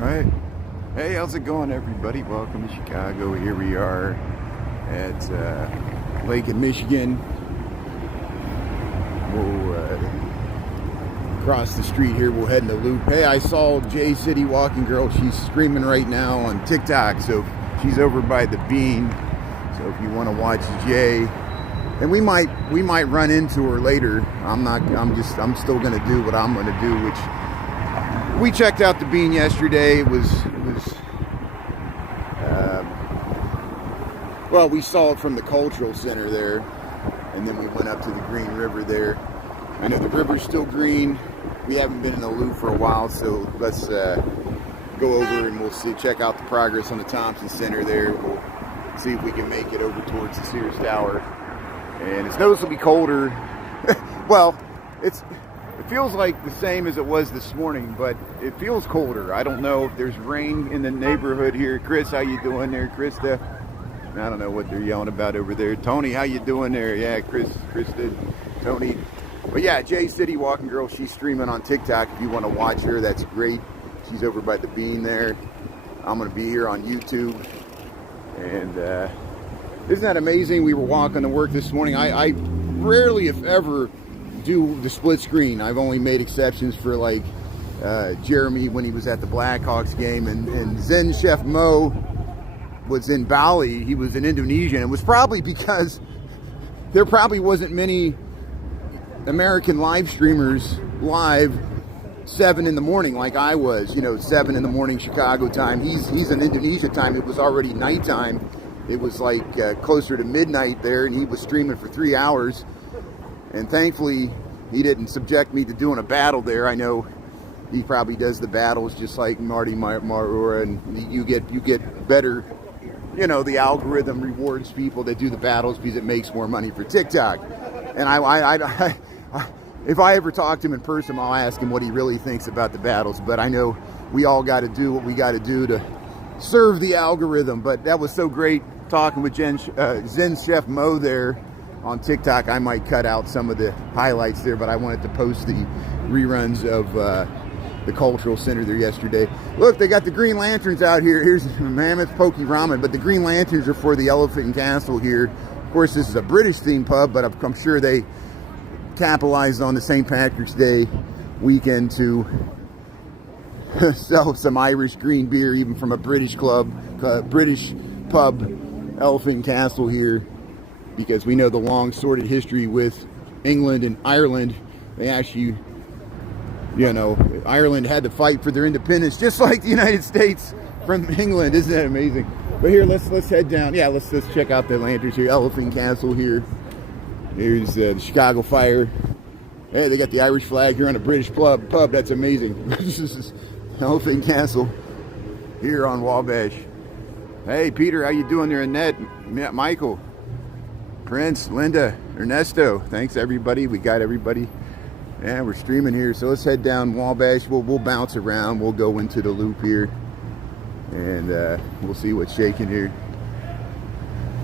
All right. Hey, how's it going, everybody? Welcome to Chicago. Here we are at Lake in Michigan. We'll cross the street here. We'll head in the loop. Hey, I saw Jay City Walking Girl. She's streaming right now on TikTok. So she's over by the Bean. So if you want to watch Jay, and we might run into her later. I'm still gonna do what I'm gonna do, which we checked out the Bean yesterday. It was well, we saw it from the cultural center there, and then we went up to the Green River there. I know the river's still green. We haven't been in the loop for a while, so let's go over and we'll check out the progress on the Thompson Center there. We'll see if we can make it over towards the Sears Tower. And it's noticeably colder. Well, it feels like the same as it was this morning, but it feels colder. I don't know if there's rain in the neighborhood here. Chris, how you doing there? Krista? I don't know what they're yelling about over there. Tony, how you doing there? Yeah, Krista, Tony. But yeah, Jay City Walking Girl, she's streaming on TikTok. If you want to watch her, that's great. She's over by the Bean there. I'm going to be here on YouTube. And isn't that amazing? We were walking to work this morning. I rarely, if ever, do the split screen. I've only made exceptions for like Jeremy when he was at the Blackhawks game, and Zen Chef Mo was in Bali. He was in Indonesia. It was probably because there probably wasn't many American live streamers live 7 in the morning like I was, 7 in the morning Chicago time. He's in Indonesia time. It was already nighttime. It was like closer to midnight there, and he was streaming for 3 hours. And thankfully, he didn't subject me to doing a battle there. I know he probably does the battles just like Marty Marura, and you get better. The algorithm rewards people that do the battles because it makes more money for TikTok. And I if I ever talk to him in person, I'll ask him what he really thinks about the battles. But I know we all got to do what we got to do to serve the algorithm. But that was so great talking with Zen Chef Mo there on TikTok. I might cut out some of the highlights there, but I wanted to post the reruns of the cultural center there yesterday. Look, they got the green lanterns out here. Here's Mammoth Poke Ramen, but the green lanterns are for the Elephant and Castle here. Of course, this is a British themed pub, but I'm sure they capitalized on the St. Patrick's Day weekend to sell some Irish green beer, even from a British British pub, Elephant and Castle here, because we know the long sordid history with England and Ireland. They actually, Ireland had to fight for their independence just like the United States from England. Isn't that amazing? But here, let's head down. Yeah, let's check out the lanterns here. Elephant Castle here. Here's the Chicago Fire. Hey, they got the Irish flag here on a British pub. That's amazing. This is Elephant Castle here on Wabash. Hey, Peter, how you doing there? Annette, Michael, Prince, Linda, Ernesto. Thanks, everybody. We got everybody. Yeah, we're streaming here. So let's head down Wabash. We'll bounce around. We'll go into the loop here. And we'll see what's shaking here.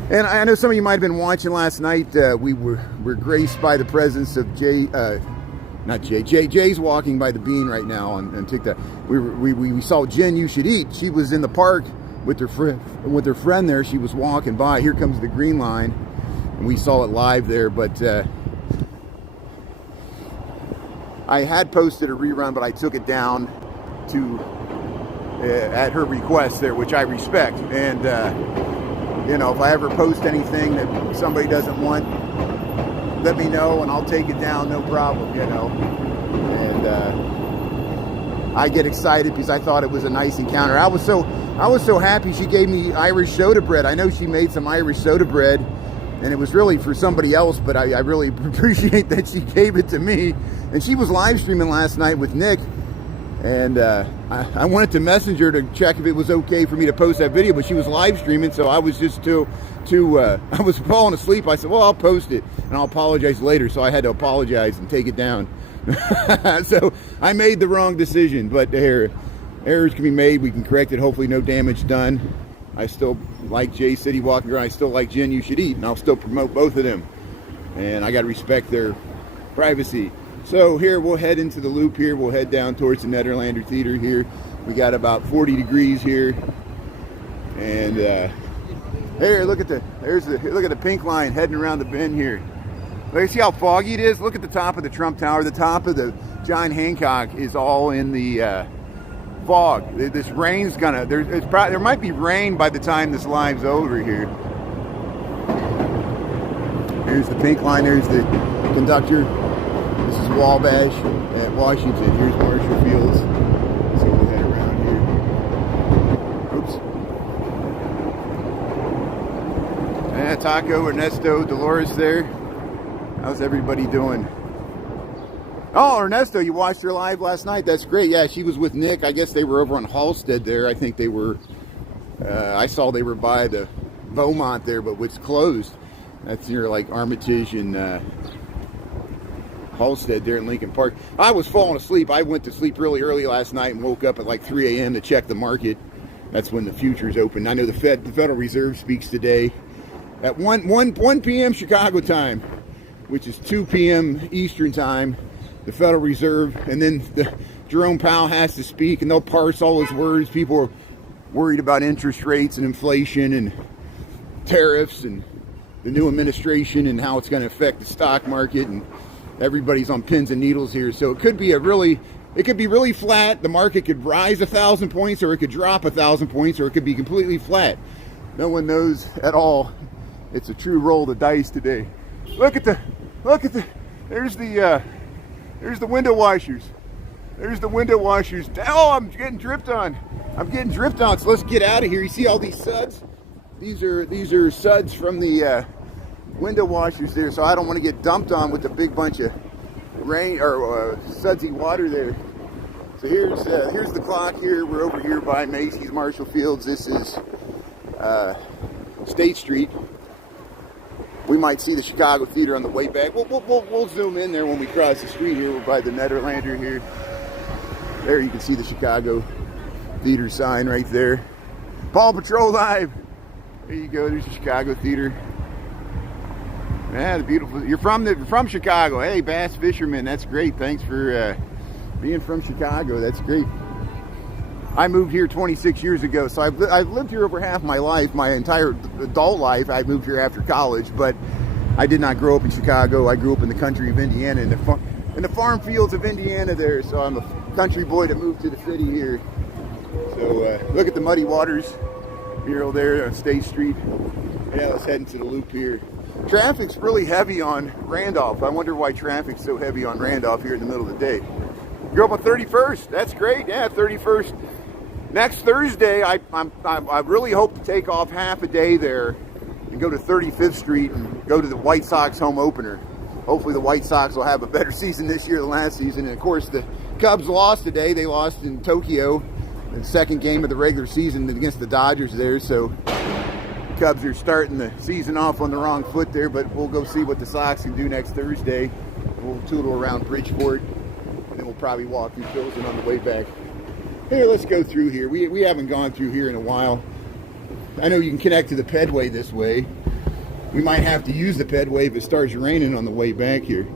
And I know some of you might have been watching last night. We were graced by the presence of Jay's walking by the Bean right now on TikTok. We saw Jen You Should Eat. She was in the park with her friend there. She was walking by. Here comes the green line, and we saw it live there. But I had posted a rerun, but I took it down to at her request there, which I respect. And if I ever post anything that somebody doesn't want, let me know and I'll take it down, no problem. And I get excited because I thought it was a nice encounter. I was so happy she gave me Irish soda bread. I know she made some Irish soda bread, and it was really for somebody else, but I really appreciate that she gave it to me. And she was live streaming last night with Nick, and I wanted to message her to check if it was okay for me to post that video, but she was live streaming, so I was just I was falling asleep. I said, well, I'll post it, and I'll apologize later, so I had to apologize and take it down. So I made the wrong decision, but errors can be made. We can correct it. Hopefully no damage done. I still like Jay City Walking Around. I still like Jen You Should Eat, and I'll still promote both of them. And I got to respect their privacy. So here we'll head into the loop here. We'll head down towards the Nederlander Theater here. We got about 40 degrees here. And here, look at the pink line heading around the bend here. Look, see how foggy it is? Look at the top of the Trump Tower. The top of the John Hancock is all in the fog. This rain's gonna, there might be rain by the time this live's over here. Here's the pink line, there's the conductor. This is Wabash at Washington. Here's Marshall Fields. So we'll head around here. Oops. Taco, Ernesto, Dolores there. How's everybody doing? Oh, Ernesto, you watched her live last night. That's great. Yeah, she was with Nick. I guess they were over on Halstead there. I think they were, I saw they were by the Beaumont there, but it's closed. That's near like Armitage and Halstead there in Lincoln Park. I was falling asleep. I went to sleep really early last night and woke up at like 3 a.m. to check the market. That's when the futures open. I know the Federal Reserve speaks today at 1 p.m. Chicago time, which is 2 p.m. Eastern time. The Federal Reserve, and then Jerome Powell has to speak, and they'll parse all his words. People are worried about interest rates and inflation and tariffs and the new administration and how it's going to affect the stock market, and everybody's on pins and needles here. So it could be really flat. The market could rise 1,000 points, or it could drop 1,000 points, or it could be completely flat. No one knows at all. It's a true roll of the dice today. Look at the, there's the window washers. There's the window washers. Oh, I'm getting dripped on. So let's get out of here. You see all these suds? These are suds from the window washers there. So I don't want to get dumped on with a big bunch of rain or sudsy water there. So here's the clock here. We're over here by Macy's, Marshall Fields. This is State Street. We might see the Chicago Theater on the way back. We'll zoom in there when we cross the street here. We're by the Nederlander here. There you can see the Chicago Theater sign right there. Paw Patrol Live. There you go. There's the Chicago Theater. Man, the beautiful. You're from Chicago. Hey, bass fisherman. That's great. Thanks for being from Chicago. That's great. I moved here 26 years ago, so I've lived here over half my life, my entire adult life. I moved here after college, but I did not grow up in Chicago. I grew up in the country of Indiana, in the farm fields of Indiana there. So I'm a country boy that moved to the city here. So look at the Muddy Waters mural there on State Street. Yeah, let's head into the loop here. Traffic's really heavy on Randolph. I wonder why traffic's so heavy on Randolph here in the middle of the day. You're up on 31st. That's great. Yeah, 31st. Next Thursday, I really hope to take off half a day there and go to 35th Street and go to the White Sox home opener. Hopefully the White Sox will have a better season this year than last season. And of course, the Cubs lost today. They lost in Tokyo in the second game of the regular season against the Dodgers there. So Cubs are starting the season off on the wrong foot there, but we'll go see what the Sox can do next Thursday. We'll tootle around Bridgeport, and then we'll probably walk through Pilsen on the way back. Here, let's go through here. We haven't gone through here in a while. I know you can connect to the pedway this way. We might have to use the pedway if it starts raining on the way back here.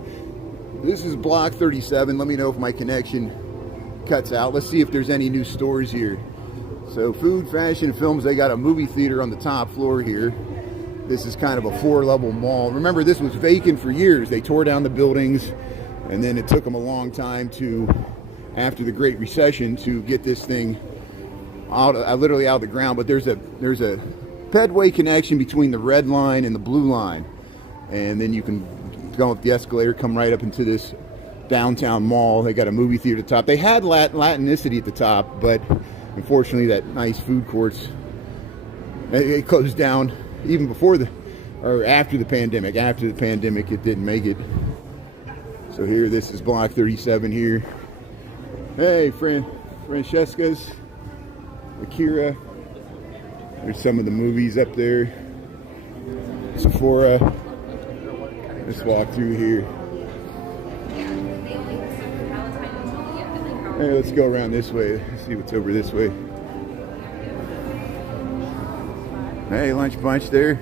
This is block 37. Let me know if my connection cuts out. Let's see if there's any new stores here. So food, fashion, films. They got a movie theater on the top floor here. This is kind of a 4-level mall. Remember, this was vacant for years. They tore down the buildings, and then it took them a long time to, after the Great Recession, to get this thing out, literally out of the ground. But there's a pedway connection between the red line and the blue line, and then you can go up the escalator, come right up into this downtown mall. They got a movie theater at the top. They had Latinicity at the top, but unfortunately that nice food courts, it closed down even before or after the pandemic. After the pandemic, it didn't make it. So here, this is block 37 here. Hey, Francesca's, Akira. There's some of the movies up there. Sephora. Let's walk through here. Hey, let's go around this way. Let's see what's over this way. Hey, Lunch Bunch there.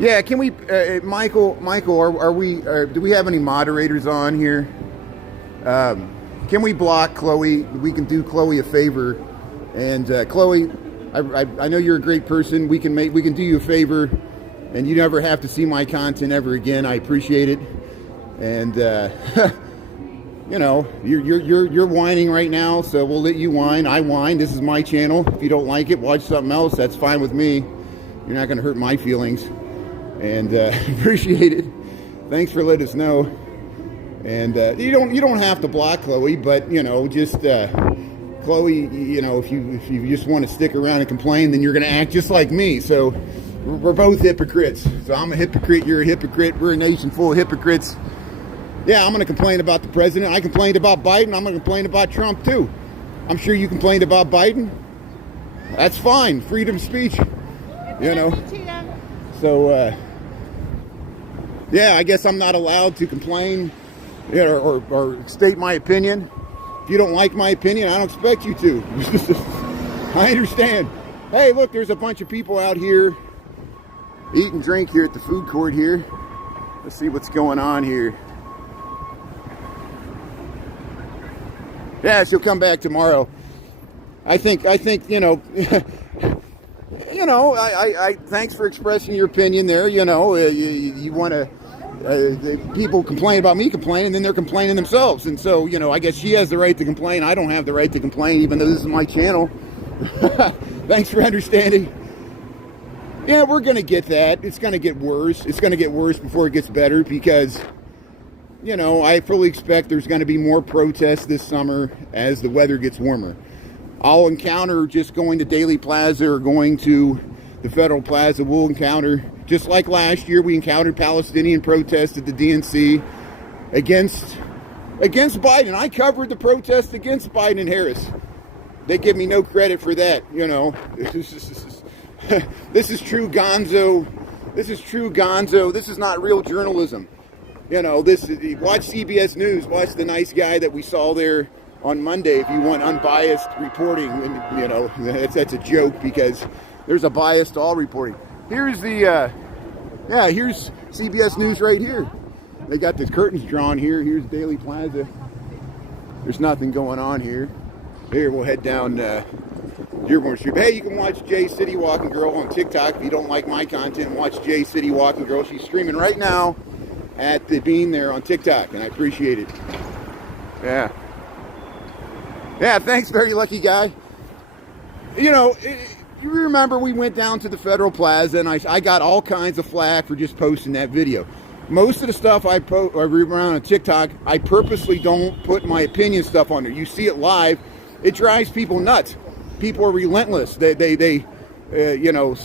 Yeah, can we, Michael, are we, do we have any moderators on here? Can we block Chloe? We can do Chloe a favor. And Chloe, I know you're a great person. We can do you a favor, and you never have to see my content ever again. I appreciate it. And you know, you're whining right now, so we'll let you whine. I whine. This is my channel. If you don't like it, watch something else. That's fine with me. You're not going to hurt my feelings. And appreciate it. Thanks for letting us know. And you don't have to block Chloe, but you know, just Chloe, you know, if you just want to stick around and complain, then you're going to act just like me. So we're both hypocrites. So I'm a hypocrite. You're a hypocrite. We're a nation full of hypocrites. Yeah, I'm going to complain about the president. I complained about Biden. I'm going to complain about Trump too. I'm sure you complained about Biden. That's fine. Freedom of speech. You know. So yeah, I guess I'm not allowed to complain, you know, or state my opinion. If you don't like my opinion, I don't expect you to. I understand. Hey, look, there's a bunch of people out here eat and drink here at the food court here. Let's see what's going on here. Yeah, she'll come back tomorrow. I think, you know, you know, I thanks for expressing your opinion there. You know, you want to, people complain about me complaining, and then they're complaining themselves. And so, you know, I guess she has the right to complain. I don't have the right to complain, even though this is my channel. Thanks for understanding. Yeah, we're going to get that. It's going to get worse. It's going to get worse before it gets better because, you know, I fully expect there's going to be more protests this summer as the weather gets warmer. I'll encounter just going to Daily Plaza or going to the Federal Plaza. We'll encounter, just like last year, we encountered Palestinian protests at the DNC against Biden. I covered the protest against Biden and Harris. They give me no credit for that, you know. This is true gonzo. This is true gonzo. This is not real journalism. You know, watch CBS News. Watch the nice guy that we saw there on Monday if you want unbiased reporting. And, you know, that's a joke because there's a bias to all reporting. Here's the, here's CBS News right here. They got the curtains drawn here. Here's Daily Plaza. There's nothing going on here. Here, we'll head down Dearborn Street. Hey, you can watch J City Walking Girl on TikTok. If you don't like my content, watch J City Walking Girl. She's streaming right now at the Bean there on TikTok, and I appreciate it. Yeah. Yeah, thanks, very lucky guy. You know, you remember we went down to the Federal Plaza, and I got all kinds of flack for just posting that video. Most of the stuff I read around on TikTok, I purposely don't put my opinion stuff on there. You see it live, it drives people nuts. People are relentless. They you know,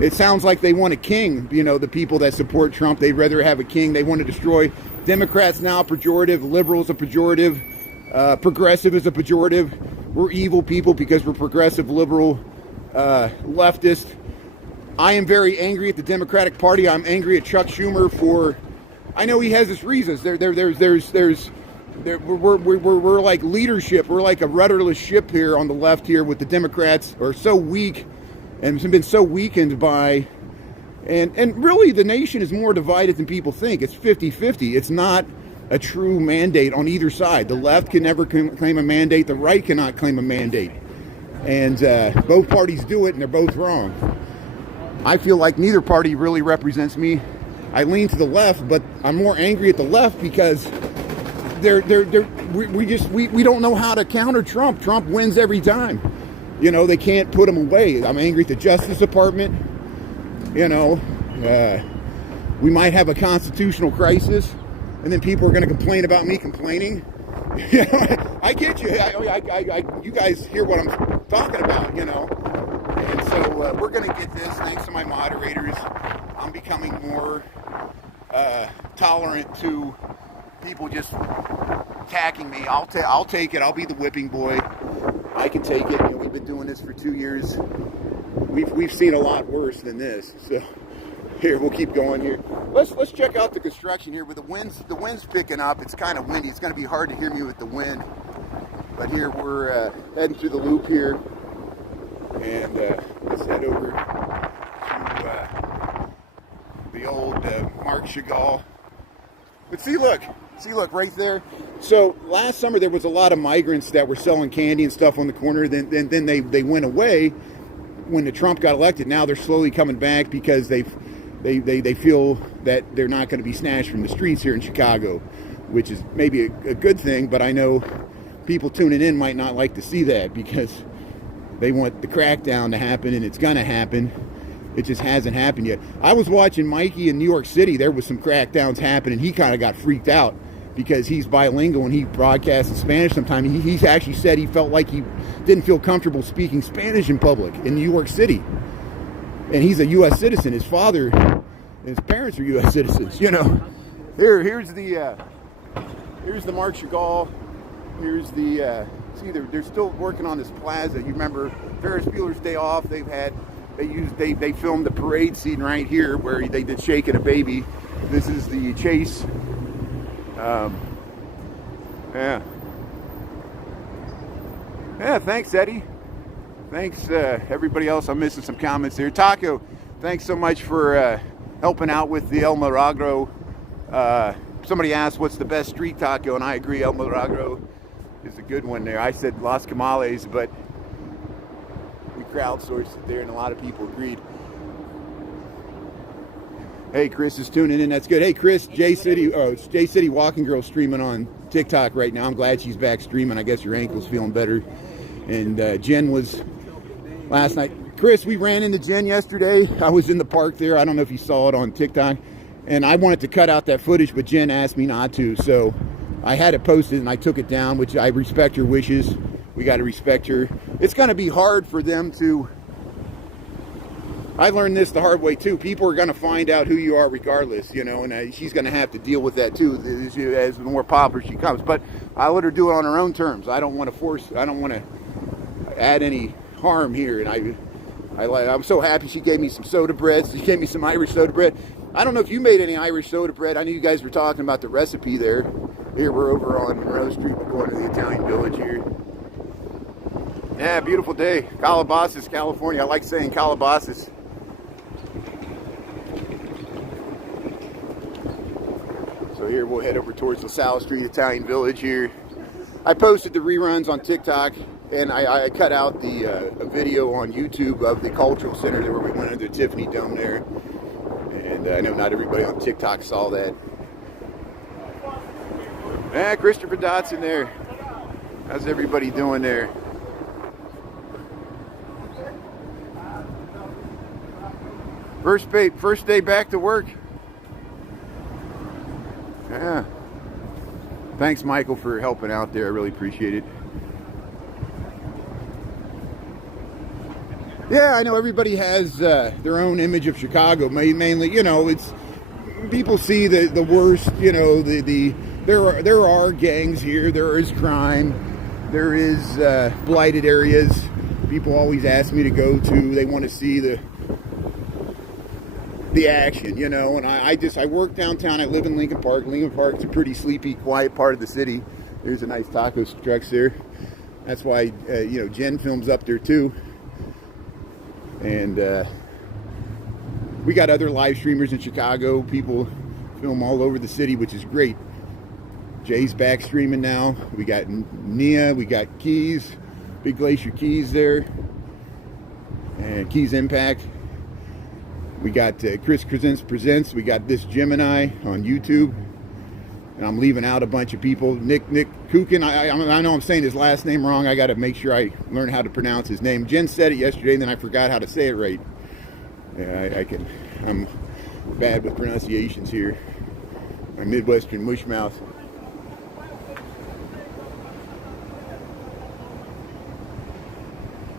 it sounds like they want a king. You know, the people that support Trump, they'd rather have a king. They want to destroy Democrats now, pejorative. Liberals a pejorative. Progressive is a pejorative. We're evil people because we're progressive, liberal, leftist. I am very angry at the Democratic Party. I'm angry at Chuck Schumer for, I know he has his reasons. We're like leadership. We're like a rudderless ship here on the left here with the Democrats are so weak and have been so weakened by, and really the nation is more divided than people think. It's 50-50. It's not a true mandate on either side. The left can never claim a mandate. The right cannot claim a mandate. And both parties do it, and they're both wrong. I feel like neither party really represents me. I lean to the left, but I'm more angry at the left because we don't know how to counter Trump. Trump wins every time. You know, they can't put him away. I'm angry at the Justice Department. You know, we might have a constitutional crisis. And then people are going to complain about me complaining. You know, I get you. You guys hear what I'm talking about, you know. And so we're going to get this thanks to my moderators. I'm becoming more tolerant to people just attacking me. I'll take it. I'll be the whipping boy. I can take it. You know, we've been doing this for 2 years. We've seen a lot worse than this. So here, we'll keep going here. Let's check out the construction here. With the wind's picking up. It's kind of windy. It's going to be hard to hear me with the wind. But here we're heading through the loop here, and let's head over to the old Marc Chagall. But see, look, right there. So last summer there was a lot of migrants that were selling candy and stuff on the corner. Then they went away when the Trump got elected. Now they're slowly coming back because they feel that they're not going to be snatched from the streets here in Chicago, which is maybe a good thing. But I know people tuning in might not like to see that because they want the crackdown to happen, and it's going to happen. It just hasn't happened yet. I was watching Mikey in New York City. There was some crackdowns happening. He kind of got freaked out because he's bilingual and he broadcasts in Spanish sometimes. He actually said he felt like he didn't feel comfortable speaking Spanish in public in New York City. And he's a U.S. citizen. His father and his parents are U.S. citizens. You know, here's the Marc Chagall. Here's the see, they're still working on this plaza. You remember Ferris Bueller's Day Off? They filmed the parade scene right here where they did Shaking a Baby. This is the chase. Yeah, thanks, Eddie. Thanks, everybody else. I'm missing some comments there. Taco, thanks so much for helping out with the El Milagro. Somebody asked what's the best street taco, and I agree, El Milagro is a good one there. I said Las Camales, but we crowdsourced it there, and a lot of people agreed. Hey, Chris is tuning in. That's good. Hey, Chris, J City Walking Girl streaming on TikTok right now. I'm glad she's back streaming. I guess your ankle's feeling better. And Jen was last night. Chris, we ran into Jen yesterday. I was in the park there. I don't know if you saw it on TikTok. And I wanted to cut out that footage, but Jen asked me not to. So I had it posted and I took it down, which I respect her wishes. We got to respect her. It's going to be hard for them to... I learned this the hard way too. People are going to find out who you are regardless, you know, and she's going to have to deal with that too as the more popular she comes. But I let her do it on her own terms. I don't want to force, I don't want to add any harm here. And I'm so happy she gave me some soda bread. She gave me some Irish soda bread. I don't know if you made any Irish soda bread. I knew you guys were talking about the recipe there. Here we're over on Monroe Street. We're going to the Italian Village here. Yeah, beautiful day. Calabasas, California. I like saying Calabasas. So here we'll head over towards LaSalle Street, Italian Village here. I posted the reruns on TikTok, and I cut out a video on YouTube of the Cultural Center there where we went under the Tiffany Dome there. And I know not everybody on TikTok saw that. Christopher Dotson there. How's everybody doing there? First day back to work. Yeah. Thanks, Michael, for helping out there. I really appreciate it. Yeah, I know everybody has their own image of Chicago. Mainly, you know, it's people see the worst. You know, there are gangs here. There is crime. There is blighted areas. People always ask me to go to. They want to see the action, you know, and I work downtown. I live in Lincoln Park. Lincoln Park's a pretty sleepy, quiet part of the city. There's a nice taco trucks there. That's why, you know, Jen films up there too. And we got other live streamers in Chicago. People film all over the city, which is great. Jay's back streaming now. We got Nia, we got Keys, Big Glacier Keys there, and Keys Impact. We got Chris Presents. We got This Gemini on YouTube. And I'm leaving out a bunch of people. Nick Kukin. I know I'm saying his last name wrong. I got to make sure I learn how to pronounce his name. Jen said it yesterday, and then I forgot how to say it right. Yeah, I'm bad with pronunciations here. My Midwestern mushmouth.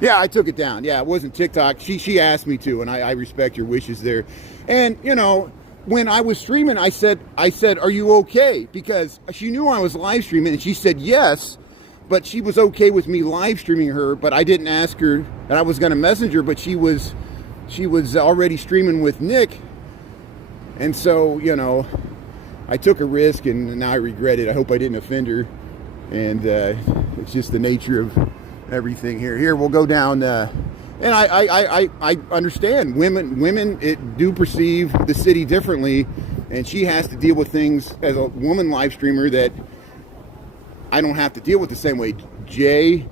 Yeah, I took it down. Yeah, it wasn't TikTok. She asked me to, and I respect your wishes there. And, you know, when I was streaming, I said, are you okay? Because she knew I was live streaming, and she said yes, but she was okay with me live streaming her, but I didn't ask her, and I was going to message her, but she was already streaming with Nick. And so, you know, I took a risk, and now I regret it. I hope I didn't offend her. And it's just the nature of everything here. Here, we'll go down And I understand women do perceive the city differently, and she has to deal with things as a woman live streamer that I don't have to deal with the same way. Jay,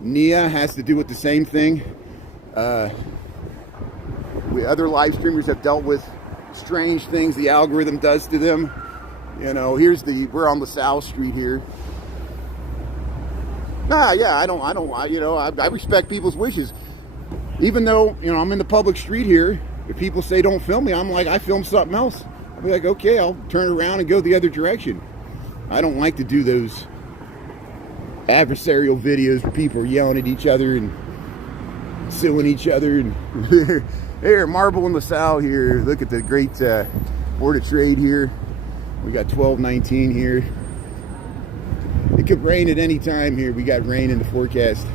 Nia has to do with the same thing. Other live streamers have dealt with strange things the algorithm does to them. You know, we're on LaSalle Street here. Yeah, I respect people's wishes. Even though, you know, I'm in the public street here, if people say don't film me, I'm like, I film something else. I'll be like, okay, I'll turn around and go the other direction. I don't like to do those adversarial videos where people are yelling at each other and suing each other. And here, Marble in LaSalle here. Look at the great Board of Trade here. We got 1219 here. It could rain at any time here. We got rain in the forecast.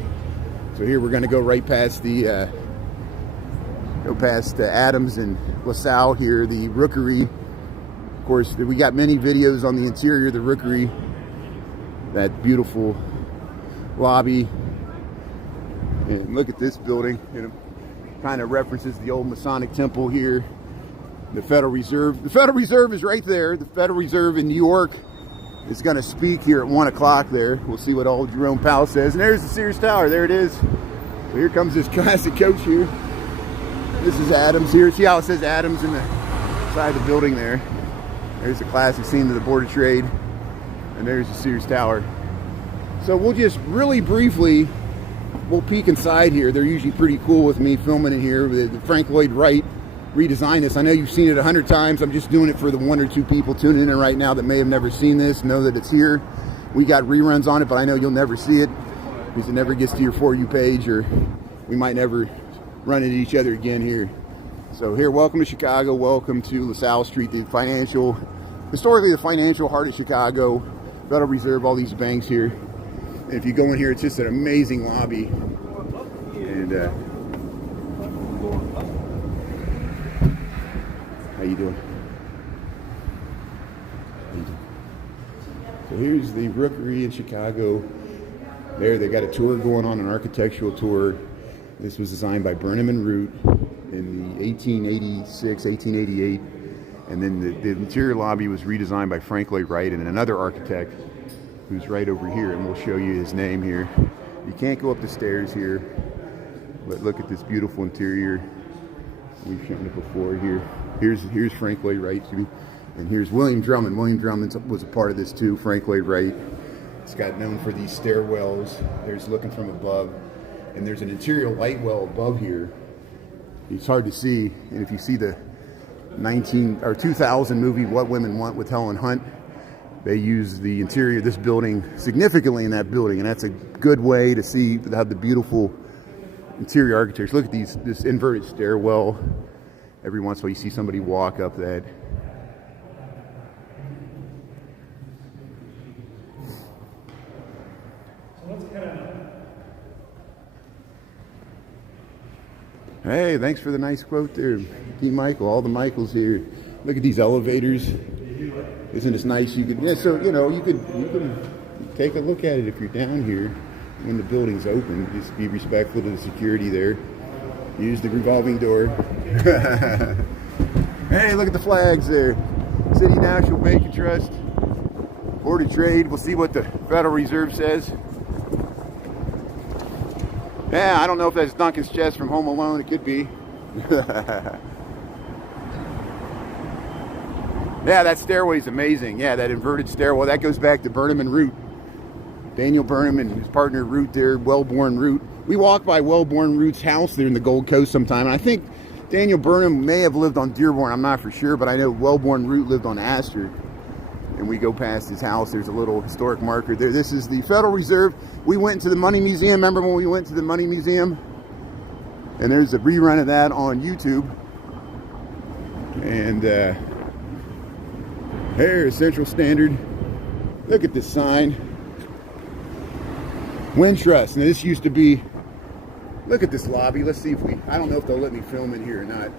So here we're going to go right past the Adams and LaSalle here, the Rookery. Of course, we got many videos on the interior of the Rookery. That beautiful lobby. And look at this building. It kind of references the old Masonic temple here. The Federal Reserve. The Federal Reserve is right there. The Federal Reserve in New York is going to speak here at 1 o'clock there. We'll see what old Jerome Powell says. And there's the Sears Tower. There it is. So here comes this classic coach here. This is Adams here. See how it says Adams in the side of the building there. There's the classic scene of the Board of Trade. And there's the Sears Tower. So we'll just really briefly, we'll peek inside here. They're usually pretty cool with me filming in here. The Frank Lloyd Wright redesigned this. I know you've seen it 100 times. I'm just doing it for the 1 or 2 people tuning in right now that may have never seen this, know that it's here. We got reruns on it, but I know you'll never see it because it never gets to your For You page, or we might never run into each other again here. So here, welcome to Chicago. Welcome to LaSalle Street, historically the financial heart of Chicago. Federal Reserve, all these banks here. And if you go in here, it's just an amazing lobby. And how you doing? So here's the Rookery in Chicago. There, they got a tour going on, an architectural tour. This was designed by Burnham and Root in the 1886, 1888. And then the interior lobby was redesigned by Frank Lloyd Wright and another architect who's right over here, and we'll show you his name here. You can't go up the stairs here, but look at this beautiful interior. We've shown it before here. Here's Frank Lloyd Wright, and here's William Drummond. William Drummond was a part of this too, Frank Lloyd Wright. It's got known for these stairwells. There's looking from above, and there's an interior light well above here. It's hard to see, and if you see the 2000 movie What Women Want with Helen Hunt, they use the interior of this building significantly in that building, and that's a good way to see how the beautiful interior architecture. Look at this inverted stairwell. Every once in a while you see somebody walk up that. Hey, thanks for the nice quote there, T. Michael. All the Michaels here. Look at these elevators. Isn't this nice? You could, so you know, you could take a look at it if you're down here when the building's open. Just be respectful to the security there. Use the revolving door. Hey, look at the flags there. City National Bank and Trust, Board of Trade. We'll see what the Federal Reserve says. Yeah, I don't know if that's Duncan's chest from Home Alone. It could be. Yeah, that stairway is amazing. Yeah, that inverted stairwell. That goes back to Burnham and Root. Daniel Burnham and his partner Root there, Wellborn Root. We walk by Wellborn Root's house there in the Gold Coast sometime. And I think Daniel Burnham may have lived on Dearborn. I'm not for sure, but I know Wellborn Root lived on Astor. And we go past his house. There's a little historic marker there. This is the Federal Reserve. We went to the Money Museum. Remember when we went to the Money Museum? And there's a rerun of that on YouTube. And here's Central Standard. Look at this sign. Wintrust. Now this used to be, look at this lobby. Let's see if I don't know if they'll let me film in here or not.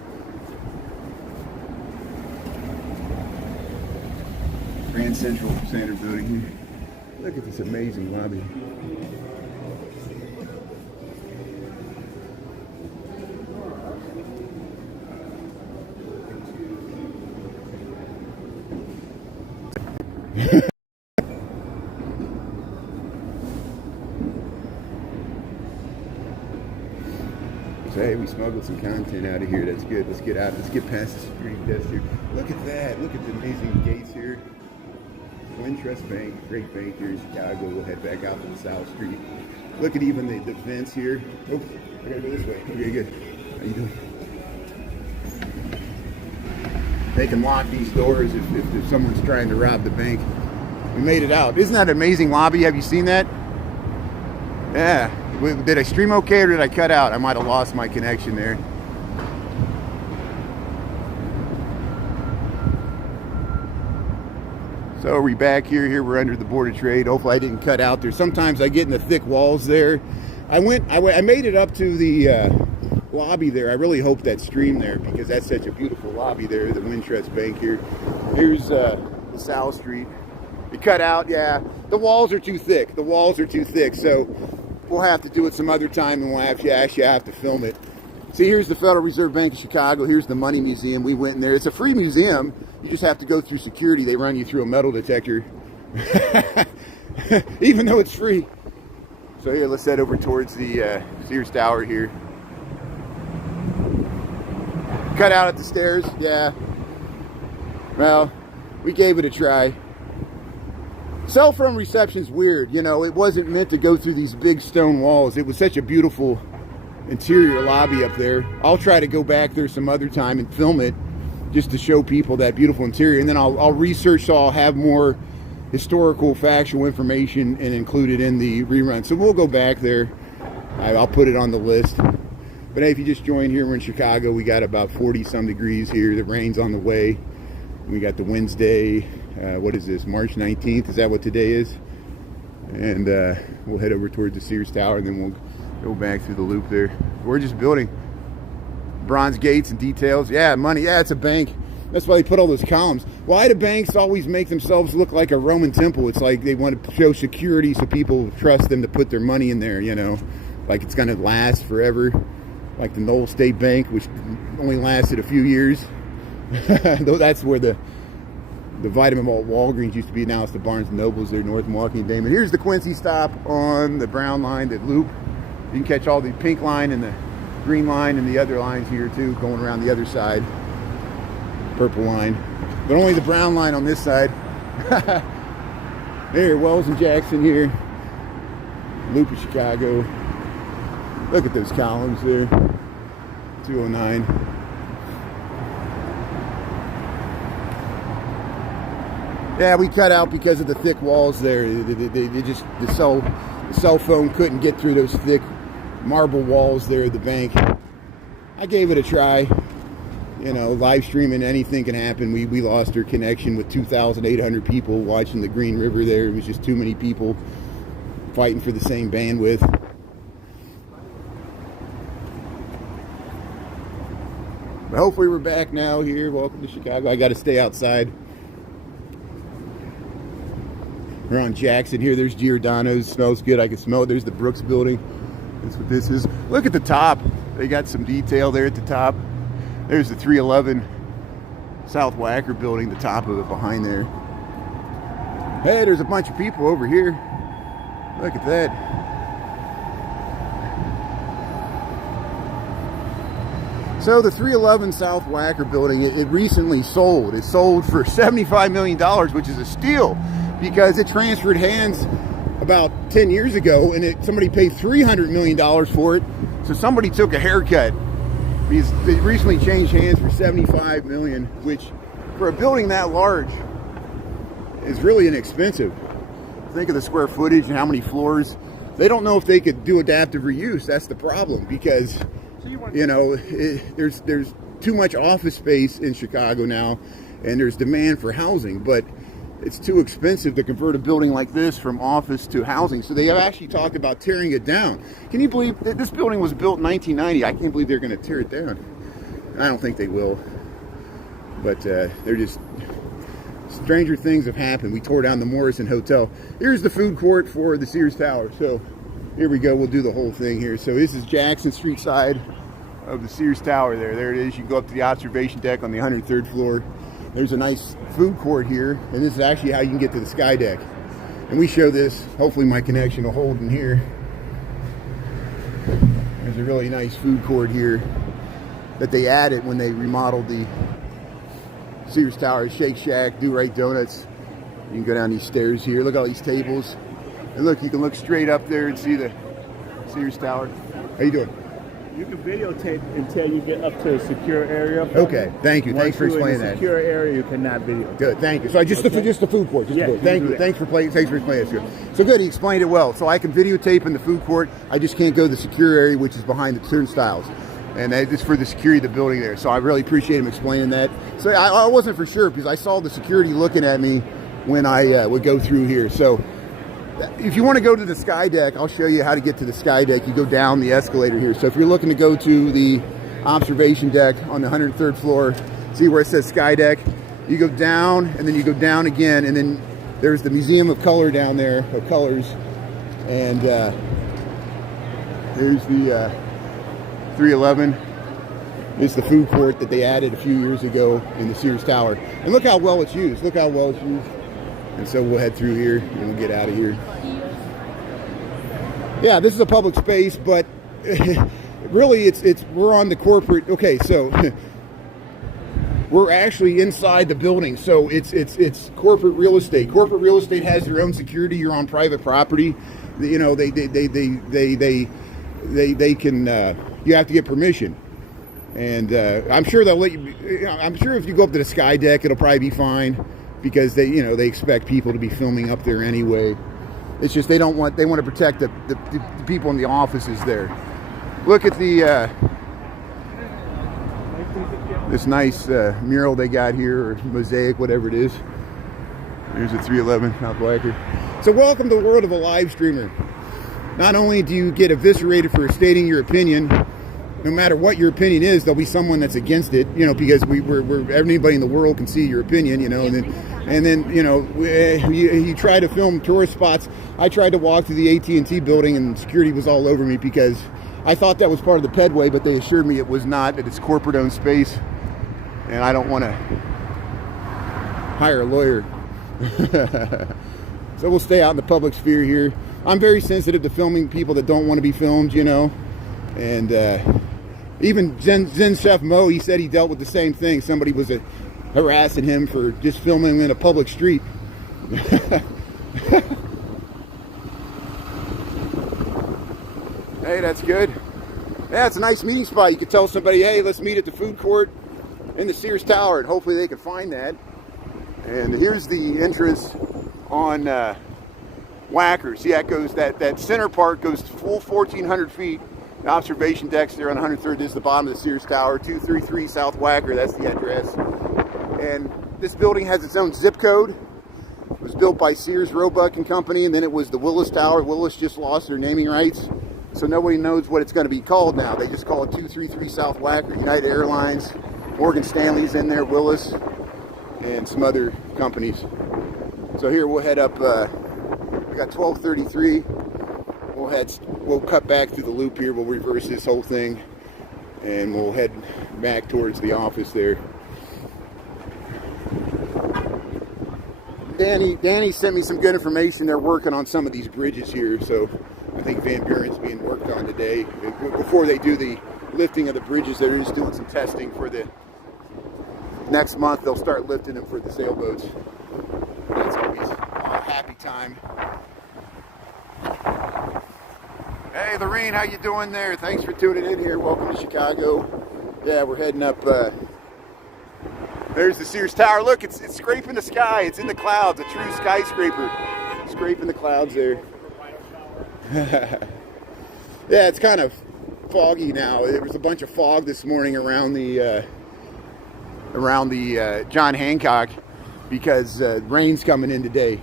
Grand Central Standard building here. Look at this amazing lobby. So hey, we smuggled some content out of here. That's good. Let's get out. Let's get past the security desk here. Look at that. Look at the amazing gates here. Wintrust Bank, great bank here in Chicago. We'll head back out to the South Street. Look at even the fence here. Oh, I gotta go this way. Okay, good. How you doing? They can lock these doors if someone's trying to rob the bank. We made it out. Isn't that an amazing lobby? Have you seen that? Yeah. Did I stream okay or did I cut out? I might have lost my connection there. So are we back here? Here we're under the Board of Trade. Hopefully I didn't cut out there. Sometimes I get in the thick walls there. I made it up to the lobby there. I really hope that streamed there because that's such a beautiful lobby there. The Wintrust Bank here. Here's the South Street. It cut out, yeah. The walls are too thick. The walls are too thick. So we'll have to do it some other time and we'll actually have to film it. See, here's the Federal Reserve Bank of Chicago. Here's the Money Museum. We went in there. It's a free museum. You just have to go through security. They run you through a metal detector. Even though it's free. So here, let's head over towards the Sears Tower here. Cut out at the stairs, yeah. Well, we gave it a try. Cell phone reception's weird. You know, it wasn't meant to go through these big stone walls. It was such a beautiful interior lobby up there. I'll try to go back there some other time and film it just to show people that beautiful interior, and then I'll research, so I'll have more historical factual information and include it in the rerun. So we'll go back there. I'll put it on the list. But hey, if you just joined here, we're in Chicago. We got about 40 some degrees here. The rain's on the way. We got the Wednesday, what is this, March 19th? Is that what today is? And we'll head over towards the Sears Tower, and then we'll go back through the loop there. We're just building bronze gates and details. Yeah, money. Yeah, it's a bank. That's why they put all those columns. Why do banks always make themselves look like a Roman temple? It's like they want to show security so people trust them to put their money in there, you know, like it's going to last forever. Like the Knoll State Bank, which only lasted a few years. Though that's where the Vitamin Mall Walgreens used to be. Now it's the Barnes & Nobles there, North Milwaukee and Damon. Here's the Quincy stop on the brown line, that loop. You can catch all the pink line and the green line and the other lines here too, going around the other side. Purple line. But only the brown line on this side. There, Wells and Jackson here. Loop of Chicago. Look at those columns there. 209. Yeah, we cut out because of the thick walls there. They just, the cell phone couldn't get through those thick marble walls there at the bank. I gave it a try. You know, live streaming, anything can happen. We lost our connection with 2,800 people watching the Green River there. It was just too many people fighting for the same bandwidth. But hopefully we're back now here. Welcome to Chicago. I got to stay outside. We're on Jackson here. There's Giordano's. Smells good. I can smell it. There's the Brooks building. That's what this is. Look at the top. They got some detail there at the top. There's the 311 South Wacker building, the top of it behind there. Hey, there's a bunch of people over here. Look at that. So the 311 South Wacker building, it recently sold. It sold for $75 million, which is a steal because it transferred hands about 10 years ago, and somebody paid $300 million for it. So somebody took a haircut because they recently changed hands for $75 million, which for a building that large is really inexpensive. Think of the square footage and how many floors. They don't know if they could do adaptive reuse. That's the problem, because you know, there's too much office space in Chicago now, and there's demand for housing, but it's too expensive to convert a building like this from office to housing. So they have actually talked about tearing it down. Can you believe that this building was built in 1990? I can't believe they're going to tear it down. I don't think they will, but they're just, stranger things have happened. We tore down the Morrison Hotel. Here's the food court for the Sears Tower. So here we go. We'll do the whole thing here. So this is Jackson Street side of the Sears Tower there. There it is. You can go up to the observation deck on the 103rd floor. There's a nice food court here, and this is actually how you can get to the sky deck. And we show this, hopefully my connection will hold in here. There's a really nice food court here that they added when they remodeled the Sears Tower. Shake Shack, Do Right Donuts. You can go down these stairs here. Look at all these tables. And look, you can look straight up there and see the Sears Tower. How you doing? You can videotape until you get up to a secure area. Okay, thank you. Thanks for explaining that. Secure area, you cannot video. Good, thank you. So just the food court. Just yeah, the food. Thank you. Thanks for explaining this. Good. So good, he explained it well. So I can videotape in the food court. I just can't go to the secure area, which is behind the turnstiles. And that is for the security of the building there. So I really appreciate him explaining that. So I wasn't for sure because I saw the security looking at me when I would go through here. So if you want to go to the sky deck, I'll show you how to get to the sky deck. You go down the escalator here. So if you're looking to go to the observation deck on the 103rd floor, see where it says sky deck? You go down, and then you go down again, and then there's the Museum of Color down there, of colors. And there's the 311. It's the food court that they added a few years ago in the Sears Tower. And look how well it's used. Look how well it's used. And so we'll head through here and we'll get out of here. Yeah, this is a public space, but really we're on the corporate. Okay, so we're actually inside the building. So it's corporate real estate. Corporate real estate has their own security. You're on private property. You know, they can you have to get permission. And I'm sure they'll let you. I'm sure if you go up to the sky deck, it'll probably be fine. Because they expect people to be filming up there anyway. It's just they want to protect the people in the offices there. Look at the this nice mural they got here, or mosaic, whatever it is. There's a 311 out Blacker. So welcome to the world of a live streamer. Not only do you get eviscerated for stating your opinion, no matter what your opinion is, there'll be someone that's against it, because we're anybody in the world can see your opinion, and then you try to film tourist spots. I tried to walk through the AT&T building and security was all over me because I thought that was part of the pedway, but they assured me it was not, that it's corporate owned space, and I don't want to hire a lawyer. So we'll stay out in the public sphere here. I'm very sensitive to filming people that don't want to be filmed, and even Zen Chef Mo, he said he dealt with the same thing. Somebody was harassing him for just filming in a public street. Hey, that's good. Yeah, it's a nice meeting spot. You could tell somebody, hey, let's meet at the food court in the Sears Tower, and hopefully they can find that. And here's the entrance on Wacker. See, that center part goes full 1,400 feet. The observation decks there on 103rd. This is the bottom of the Sears Tower, 233 South Wacker. That's the address. And this building has its own zip code. It was built by Sears, Roebuck and Company, and then it was the Willis Tower. Willis just lost their naming rights, so nobody knows what it's going to be called now. They just call it 233 South Wacker. United Airlines, Morgan Stanley's in there, Willis, and some other companies. So here we'll head up. We got 1233. We'll cut back through the loop here. We'll reverse this whole thing, and we'll head back towards the office there. Danny sent me some good information. They're working on some of these bridges here, so I think Van Buren's being worked on today. Before they do the lifting of the bridges, they're just doing some testing for the next month. They'll start lifting them for the sailboats. That's always a happy time. Hey, Lorene, how you doing there? Thanks for tuning in here. Welcome to Chicago. Yeah, we're heading up. There's the Sears Tower. Look, it's scraping the sky. It's in the clouds. A true skyscraper. Scraping the clouds there. Yeah, it's kind of foggy now. There was a bunch of fog this morning around the John Hancock because rain's coming in today.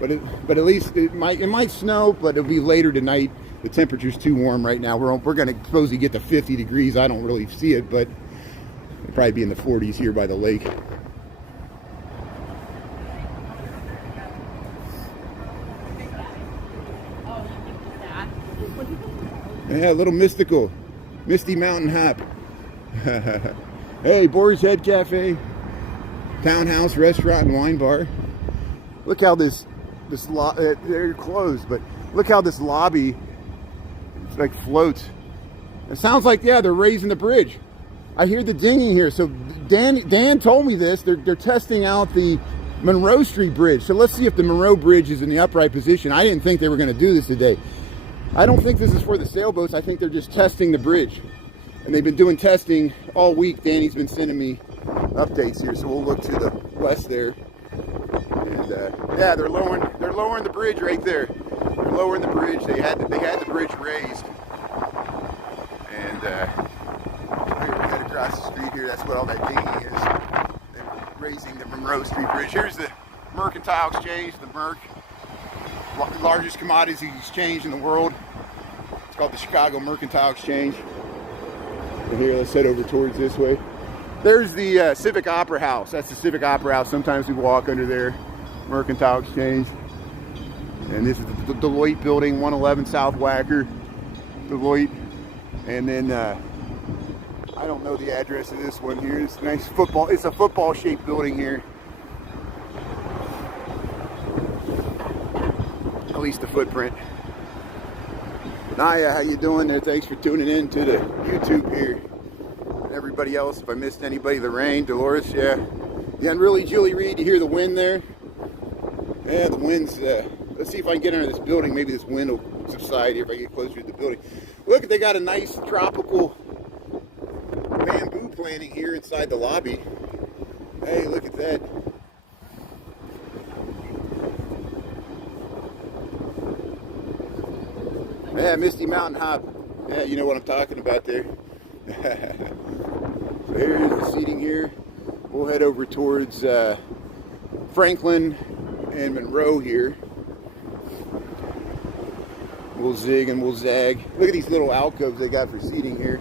But at least it might snow, but it'll be later tonight. The temperature's too warm right now. We're going to supposedly get to 50 degrees. I don't really see it, but it'll probably be in the 40s here by the lake. Yeah, a little mystical. Misty Mountain Hop. Hey, Boar's Head Cafe. Townhouse, restaurant, and wine bar. Look how they're closed, but look how this lobby like floats. It sounds like, yeah, they're raising the bridge. I hear the dinging here. So Dan told me this. They're testing out the Monroe Street Bridge. So let's see if the Monroe Bridge is in the upright position. I didn't think they were going to do this today. I don't think this is for the sailboats. I think they're just testing the bridge. And they've been doing testing all week. Danny's been sending me updates here. So we'll look to the west there. And yeah, they're lowering the bridge right there. They're lowering the bridge. They had the bridge raised. And here we head across the street here. That's what all that dinghy is. They're raising the Monroe Street Bridge. Here's the Mercantile Exchange, the Merc, largest commodities exchange in the world. It's called the Chicago Mercantile Exchange. And here, let's head over towards this way. There's the Civic Opera House. That's the Civic Opera House. Sometimes we walk under there. Mercantile Exchange. And this is the Deloitte building, 111 South Wacker, Deloitte. And then I don't know the address of this one here. It's nice football. It's a football-shaped building here. At least the footprint. Naya, how you doing there? Thanks for tuning in to the YouTube here. Everybody else, if I missed anybody, Lorraine, Dolores, yeah. Yeah, and really, Julie Reed, you hear the wind there? Yeah, the wind's, let's see if I can get under this building. Maybe this wind will subside here if I get closer to the building. Look, they got a nice tropical bamboo planting here inside the lobby. Hey, look at that. Yeah, Misty Mountain Hop. Yeah, you know what I'm talking about there. So here's the seating here. We'll head over towards Franklin and Monroe here. We'll zig and we'll zag. Look at these little alcoves they got for seating here.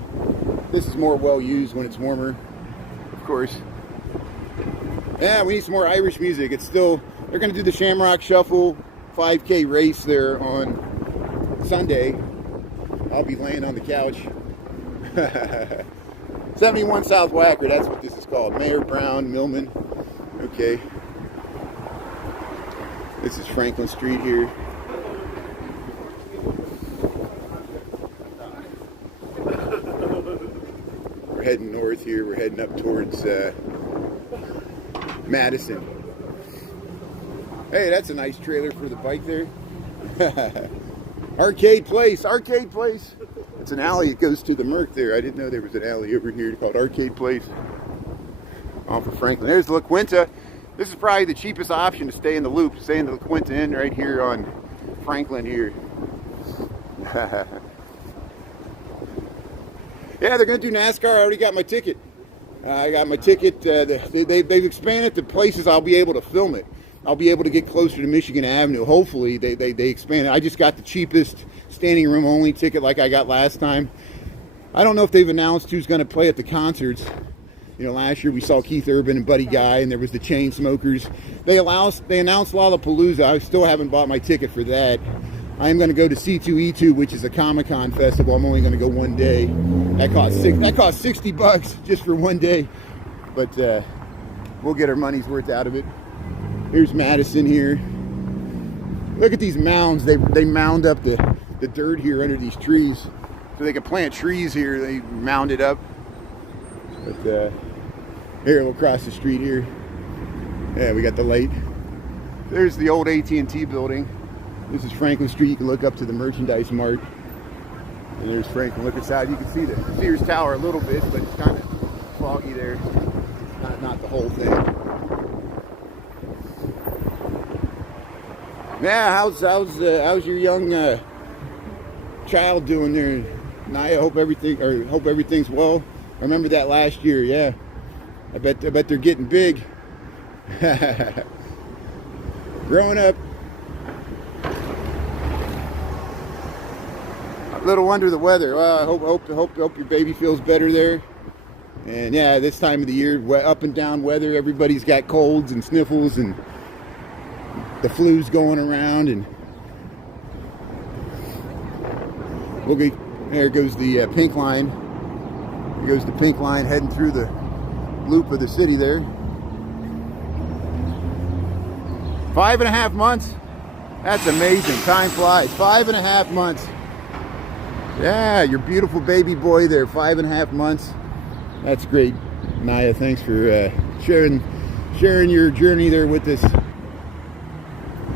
This is more well used when it's warmer, of course. Yeah, we need some more Irish music. It's still, they're going to do the Shamrock Shuffle 5K race there on Sunday. I'll be laying on the couch. 71 South Wacker, that's what this is called. Mayor Brown, Millman. Okay. This is Franklin Street here. We're heading north here. We're heading up towards Madison. Hey, that's a nice trailer for the bike there. Arcade Place, Arcade Place. It's an alley. It goes to the Merc there. I didn't know there was an alley over here called Arcade Place. Off of Franklin. There's La Quinta. This is probably the cheapest option to stay in the loop. Stay in the La Quinta Inn right here on Franklin here. Yeah, they're going to do NASCAR. I already got my ticket. I got my ticket. They've expanded the places I'll be able to film it. I'll be able to get closer to Michigan Avenue. Hopefully, they expand it. I just got the cheapest standing room only ticket like I got last time. I don't know if they've announced who's going to play at the concerts. You know, last year we saw Keith Urban and Buddy Guy, and there was the Chainsmokers. They announced Lollapalooza. I still haven't bought my ticket for that. I am going to go to C2E2, which is a Comic-Con festival. I'm only going to go one day. That cost $60 just for one day. But we'll get our money's worth out of it. Here's Madison here. Look at these mounds. They mound up the dirt here under these trees. So they can plant trees here. They mound it up. But here, we'll cross the street here. Yeah, we got the light. There's the old AT&T building. This is Franklin Street. You can look up to the Merchandise Mart. And there's Franklin. Look inside. You can see the Sears Tower a little bit, but it's kind of foggy there. Not the whole thing. Yeah, how's your young child doing there, Naya? Hope everything's well. I remember that last year. Yeah, I bet they're getting big. Growing up. A little under the weather. Well, I hope your baby feels better there. And yeah, this time of the year, up and down weather, everybody's got colds and sniffles and the flu's going around. And there goes the pink line. There goes the pink line heading through the loop of the city there. 5.5 months? That's amazing. Time flies. 5.5 months. Yeah, your beautiful baby boy there. 5.5 months. That's great. Naya, thanks for sharing your journey there with us.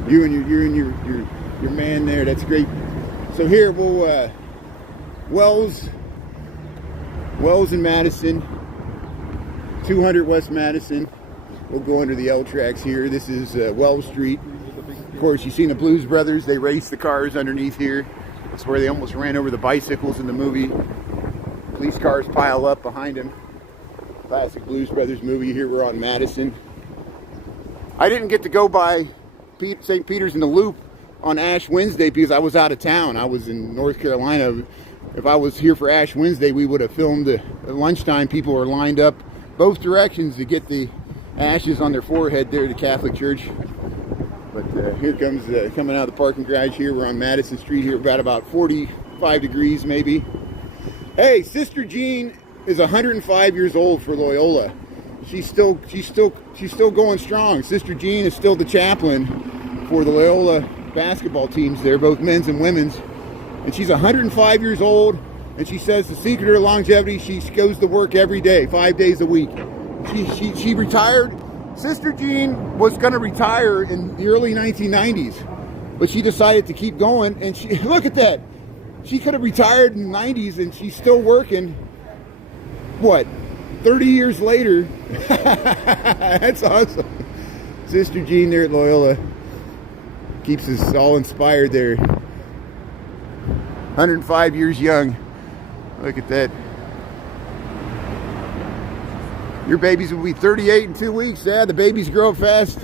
You and your man there. That's great. So here we'll Wells and Madison, 200 West Madison. We'll go under the L tracks here. This is Wells Street. Of course, you've seen the Blues Brothers. They race the cars underneath here. That's where they almost ran over the bicycles in the movie. Police cars pile up behind them. Classic Blues Brothers movie. Here we're on Madison. I didn't get to go by St. Peter's in the Loop on Ash Wednesday because I was out of town. I was in North Carolina. If I was here for Ash Wednesday, we would have filmed at lunchtime. People are lined up both directions to get the ashes on their forehead there at the Catholic Church. But here comes coming out of the parking garage here. We're on Madison Street here, about 45 degrees maybe. Hey, Sister Jean is 105 years old for Loyola. She's still going strong. Sister Jean is still the chaplain for the Loyola basketball teams there, both men's and women's. And she's 105 years old, and she says the secret of her longevity, she goes to work every day, 5 days a week. She retired. Sister Jean was going to retire in the early 1990s, but she decided to keep going. And she, look at that. She could have retired in the 90s, and she's still working. What? 30 years later. That's awesome. Sister Jean there at Loyola keeps us all inspired there. 105 years young. Look at that. Your babies will be 38 in 2 weeks. Yeah, the babies grow up fast.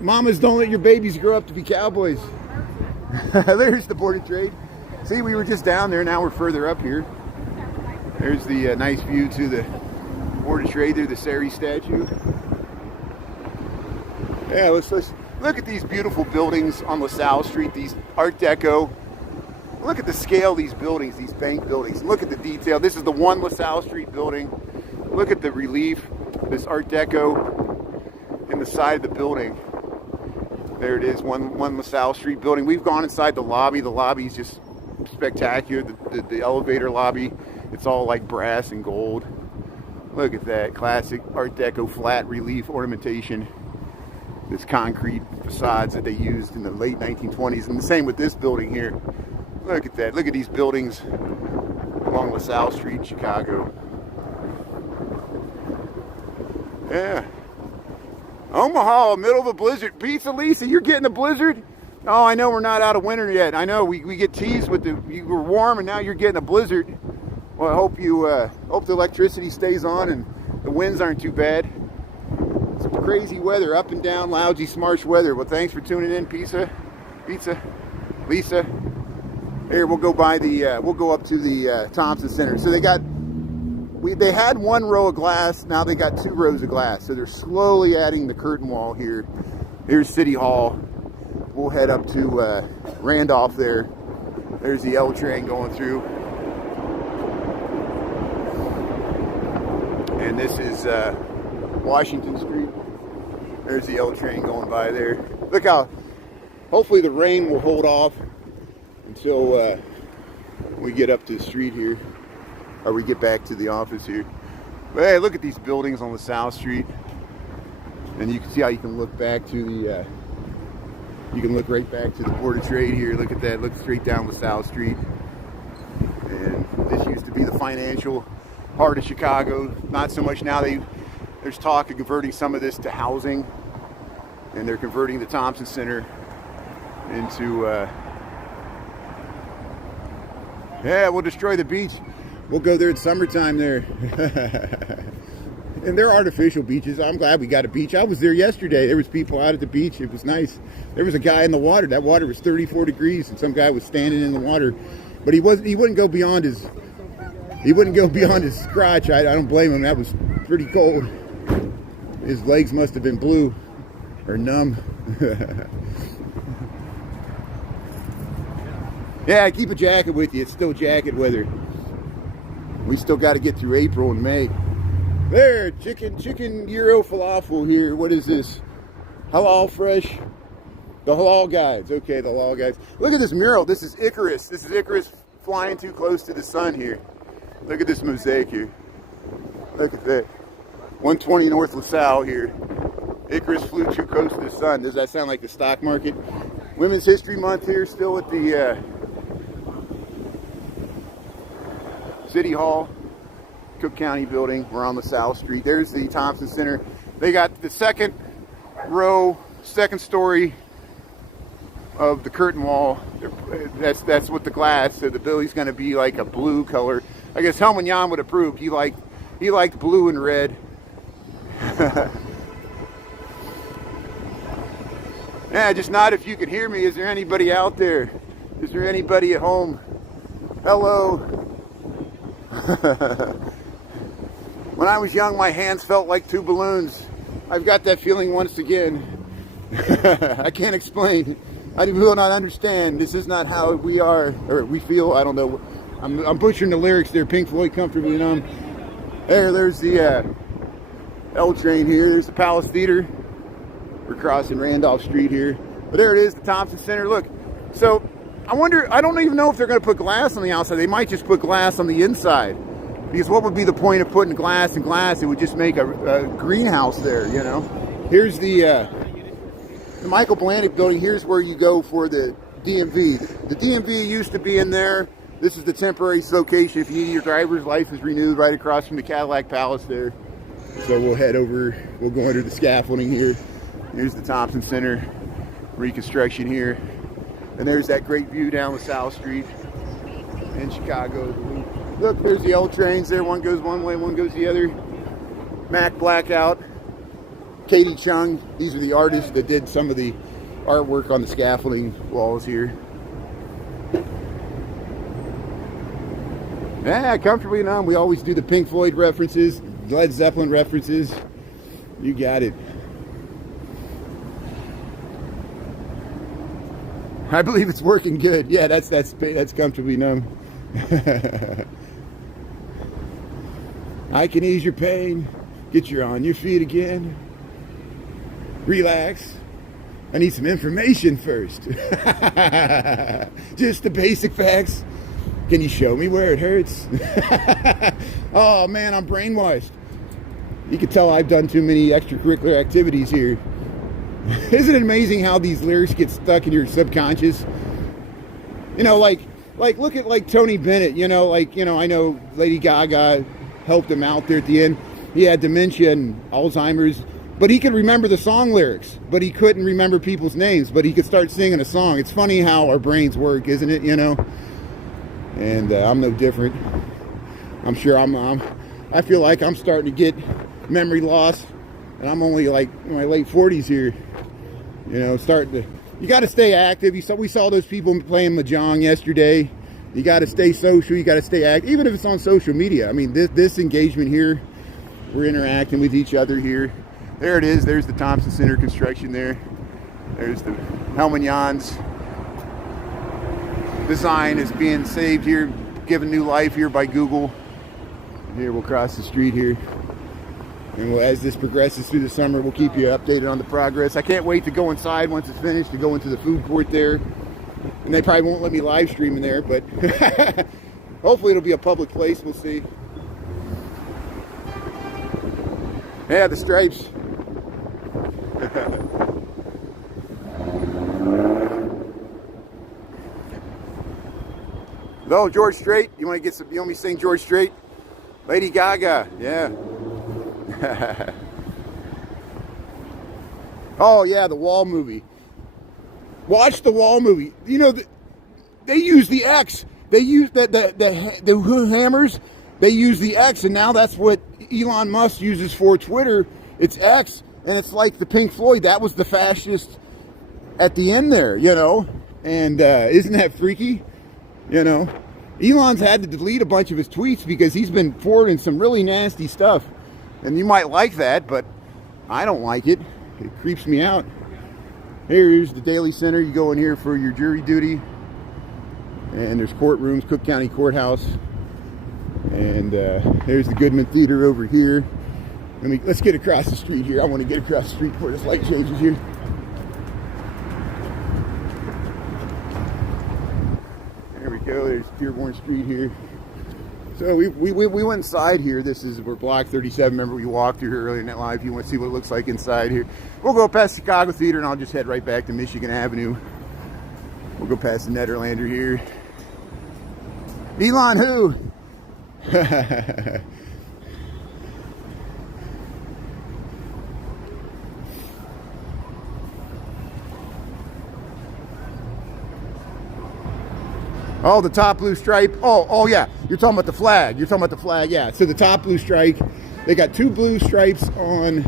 Mamas don't let your babies grow up to be cowboys. There's the Board of Trade. See, we were just down there. Now we're further up here. There's the nice view to the Board of Trade there, the Sears statue. Yeah, let's look at these beautiful buildings on LaSalle Street, these Art Deco. Look at the scale of these buildings, these bank buildings. Look at the detail. This is the one LaSalle Street building. Look at the relief, this Art Deco in the side of the building. There it is, one LaSalle Street building. We've gone inside the lobby. The lobby's just spectacular. The elevator lobby, it's all like brass and gold. Look at that classic Art Deco flat relief ornamentation. This concrete facades that they used in the late 1920s. And the same with this building here. Look at that. Look at these buildings along LaSalle Street, Chicago. Yeah. Omaha, middle of a blizzard. Pizza Lisa, you're getting a blizzard? Oh, I know we're not out of winter yet. I know we get teased with you were warm and now you're getting a blizzard. Well, I hope hope the electricity stays on and the winds aren't too bad. It's crazy weather, up and down, lousy, smarsh weather. Well, thanks for tuning in, Pizza Lisa. Here, we'll go by we'll go up to the Thompson Center. So they had one row of glass, now they got 2 rows of glass. So they're slowly adding the curtain wall here. Here's City Hall. We'll head up to Randolph there. There's the L train going through. And this is Washington Street. There's the L train going by there. Look how, hopefully the rain will hold off until we get up to the street here, or we get back to the office here. But hey, look at these buildings on LaSalle Street, and you can see how you can look back to the you can look right back to the Board of Trade here. Look at that. Look straight down LaSalle Street. And this used to be the financial heart of Chicago. Not so much now. There's talk of converting some of this to housing, and they're converting the Thompson Center into yeah, we'll destroy the beach. We'll go there in summertime there. And they're artificial beaches. I'm glad we got a beach. I was there yesterday. There was people out at the beach. It was nice. There was a guy in the water. That water was 34 degrees, and some guy was standing in the water. But he wouldn't go beyond his crotch. I don't blame him. That was pretty cold. His legs must have been blue or numb. Yeah, keep a jacket with you. It's still jacket weather. We still got to get through April and May. There, chicken gyro falafel here. What is this? Halal fresh. The halal guys. Okay, the halal guys. Look at this mural. This is Icarus. This is Icarus flying too close to the sun here. Look at this mosaic here. Look at that. 120 North LaSalle here. Icarus flew too close to the sun. Does that sound like the stock market? Women's History Month here, still at the City Hall, Cook County building. We're on LaSalle Street. There's the Thompson Center. They got the second row, second story of the curtain wall. That's with the glass. So the building's going to be like a blue color. I guess Helman Jan would approve. He liked blue and red. Yeah, just nod if you can hear me. Is there anybody out there? Is there anybody at home? Hello. When I was young, my hands felt like two balloons. I've got that feeling once again. I can't explain. I will not understand. This is not how we are, or we feel. I don't know. I'm butchering the lyrics there. Pink Floyd, Comfortably Numb. There's the L train here. There's the Palace Theater. We're crossing Randolph Street here. But there it is, the Thompson Center. Look, so I wonder, I don't even know if they're going to put glass on the outside. They might just put glass on the inside. Because what would be the point of putting glass and glass? It would just make a greenhouse there, you know. Here's the Michael Blandick building. Here's where you go for the DMV. The DMV used to be in there. This is the temporary location if your driver's license renewed, right across from the Cadillac Palace there. So we'll head over, we'll go under the scaffolding here. Here's the Thompson Center reconstruction here. And there's that great view down LaSalle Street in Chicago. Look, there's the L trains there. One goes one way, one goes the other. Mac Blackout, Katie Chung. These are the artists that did some of the artwork on the scaffolding walls here. Yeah, Comfortably Numb. We always do the Pink Floyd references, Led Zeppelin references. You got it. I believe it's working good. Yeah, that's Comfortably Numb. I can ease your pain, get you on your feet again. Relax. I need some information first. Just the basic facts. Can you show me where it hurts? Oh man, I'm brainwashed. You can tell I've done too many extracurricular activities here. Isn't it amazing how these lyrics get stuck in your subconscious? You know, like look at like Tony Bennett, I know Lady Gaga helped him out there at the end. He had dementia and Alzheimer's, but he could remember the song lyrics, but he couldn't remember people's names, but he could start singing a song. It's funny how our brains work, isn't it, And I'm no different. I'm sure I feel like I'm starting to get memory loss, and I'm only like in my late 40s here. You got to stay active. We saw those people playing mahjong yesterday. You got to stay social. You got to stay active, even if it's on social media. I mean, this engagement here, we're interacting with each other here. There it is. There's the Thompson Center construction there. There's the Helman Jan's design is being saved here, given new life here by Google. Here, we'll cross the street here. And as this progresses through the summer, we'll keep you updated on the progress. I can't wait to go inside once it's finished, to go into the food court there. And they probably won't let me live stream in there, but hopefully it'll be a public place. We'll see. Yeah, the stripes. Hello, George Strait. You want me to sing George Strait? Lady Gaga, yeah. Oh yeah, the Wall movie. Watch the Wall movie. They use the X. They use the hammers. They use the X, and now that's what Elon Musk uses for Twitter. It's X, and it's like the Pink Floyd. That was the fascist at the end there, And isn't that freaky? Elon's had to delete a bunch of his tweets because he's been forwarding some really nasty stuff. And you might like that, but I don't like it. It creeps me out. Here's the Daily Center. You go in here for your jury duty. And there's courtrooms, Cook County Courthouse. And there's the Goodman Theater over here. Let's get across the street here. I want to get across the street before this light changes here. go. There's Dearborn Street here. So we went inside here. We're block 37. Remember we walked through here earlier in that live. If you want to see what it looks like inside here, we'll go past Chicago Theater and I'll just head right back to Michigan Avenue. We'll go past the Nederlander here. Elon who? Oh, the top blue stripe. Oh yeah. You're talking about the flag. Yeah. So the top blue stripe, they got 2 blue stripes on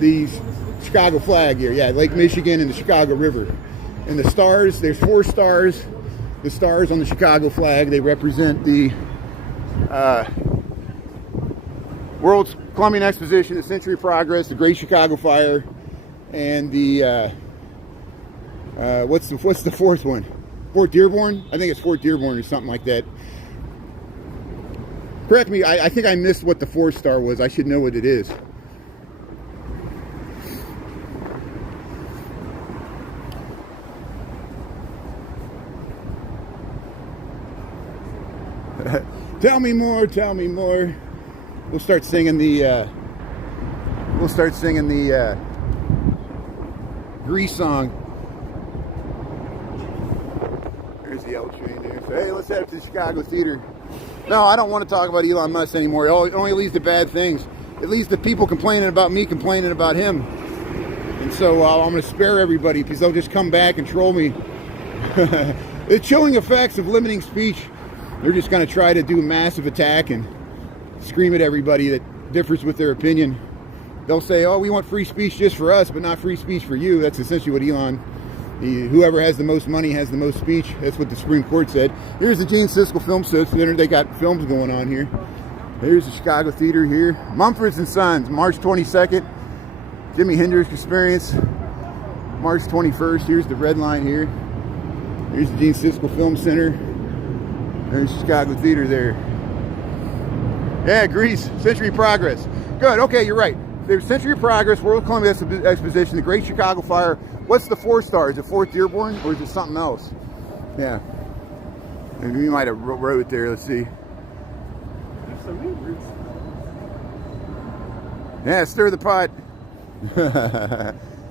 the Chicago flag here. Yeah, Lake Michigan and the Chicago River. And the stars, there's 4 stars. The stars on the Chicago flag, they represent the World's Columbian Exposition, the Century of Progress, the Great Chicago Fire, and the what's the 4th one? Fort Dearborn? I think it's Fort Dearborn or something like that. Correct me, I think I missed what the 4th star was. I should know what it is. Tell me more, tell me more. We'll start singing the Grease song. There's the L train there. So hey, let's head up to the Chicago Theater. No, I don't want to talk about Elon Musk anymore. It only leads to bad things. It leads to people complaining about me, complaining about him. And so I'm going to spare everybody because they'll just come back and troll me. The chilling effects of limiting speech. They're just going to try to do a massive attack and scream at everybody that differs with their opinion. They'll say, oh, we want free speech just for us, but not free speech for you. That's essentially what whoever has the most money has the most speech. That's what the Supreme Court said. Here's the Gene Siskel Film Center. They got films going on here. There's the Chicago Theater here. Mumford's and Sons, March 22nd. Jimi Hendrix Experience, March 21st. Here's the red line here. Here's the Gene Siskel Film Center. There's the Chicago Theater there. Yeah, Greece, Century of Progress. Good, okay, you're right. There's Century of Progress, World Columbian Exposition, the Great Chicago Fire. What's the 4th star? Is it Fort Dearborn or is it something else? Yeah. And we might have wrote it there, let's see. Yeah, stir the pot.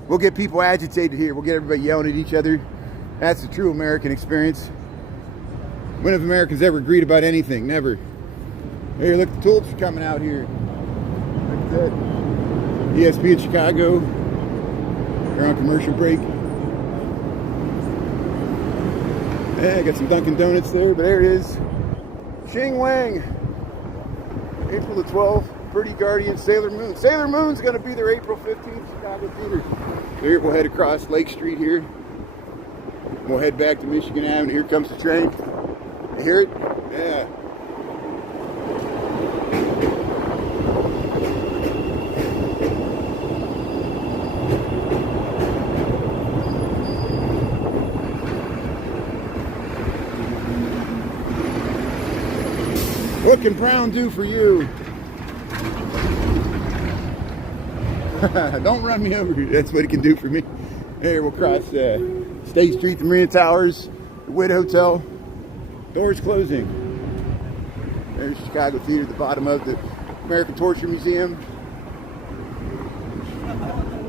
We'll get people agitated here. We'll get everybody yelling at each other. That's the true American experience. When have Americans ever agreed about anything? Never. Here, look, the tulips are coming out here. Look at that. ESP in Chicago. They're on commercial break. Yeah, got some Dunkin' Donuts there, but there it is. Shing Wang. April the 12th. Pretty Guardian, Sailor Moon. Sailor Moon's going to be there April 15th, Chicago Theater. So here, we'll head across Lake Street here. We'll head back to Michigan Avenue. Here comes the train. You hear it? Yeah. What can Brown do for you? Don't run me over. That's what it can do for me. Here, we'll cross State Street, the Marina Towers, the Witt Hotel. Doors closing. There's Chicago Theater at the bottom of the American Torture Museum.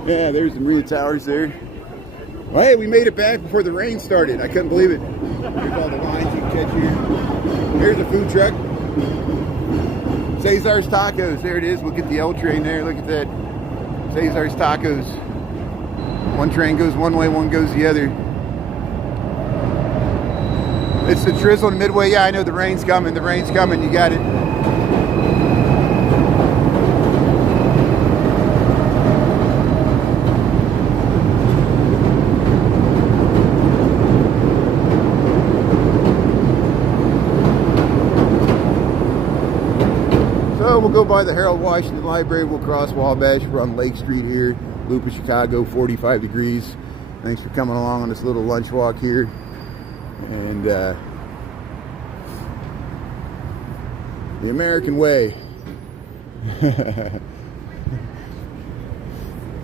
Yeah, there's the Marina Towers there. Well, hey, we made it back before the rain started. I couldn't believe it. Here's all the lines you can catch here. Here's a food truck. Cesar's Tacos. There it is. We'll get the L train there. Look at that. Cesar's Tacos. One train goes one way, one goes the other. It's the drizzle in Midway. Yeah, I know the rain's coming. The rain's coming. You got it. So we'll go by the Harold Washington Library. We'll cross Wabash. We're on Lake Street here. Loop of Chicago, 45 degrees. Thanks for coming along on this little lunch walk here. And the American way.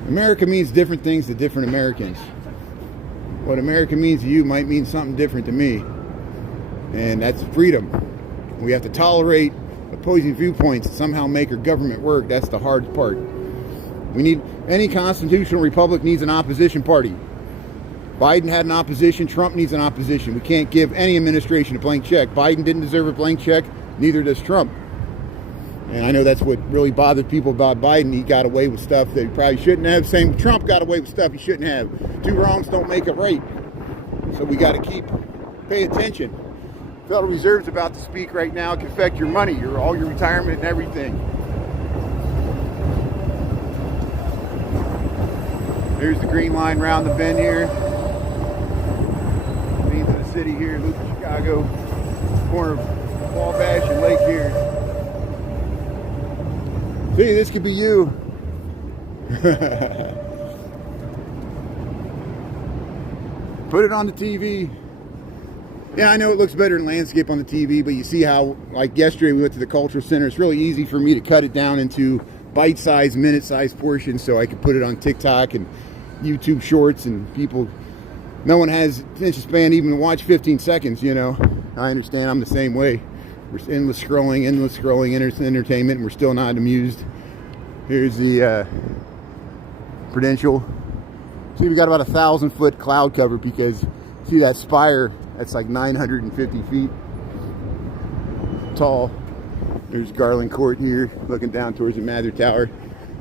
America means different things to different Americans. What America means to you might mean something different to me. And that's freedom. We have to tolerate opposing viewpoints and somehow make our government work. That's the hard part. We need, any constitutional republic needs an opposition party. Biden had an opposition. Trump needs an opposition. We can't give any administration a blank check. Biden didn't deserve a blank check. Neither does Trump. And I know that's what really bothered people about Biden. He got away with stuff that he probably shouldn't have. Same, Trump got away with stuff he shouldn't have. Two wrongs don't make it right. So we got to pay attention. Federal Reserve's about to speak right now. It can affect your money, all your retirement and everything. There's the green line around the bend here. Means of the city here, Loop of Chicago, corner of Wabash and Lake here. See, this could be you. Put it on the TV. Yeah, I know it looks better in landscape on the TV, but you see how, like yesterday we went to the Cultural Center. It's really easy for me to cut it down into bite-sized, minute-sized portions so I can put it on TikTok and YouTube Shorts, and people, no one has attention span even to watch 15 seconds, you know. I understand, I'm the same way. We're endless scrolling, entertainment, and we're still not amused. Here's the Prudential. See, we got about 1,000-foot cloud cover because, see that spire? That's like 950 feet tall. There's Garland Court here, looking down towards the Mather Tower.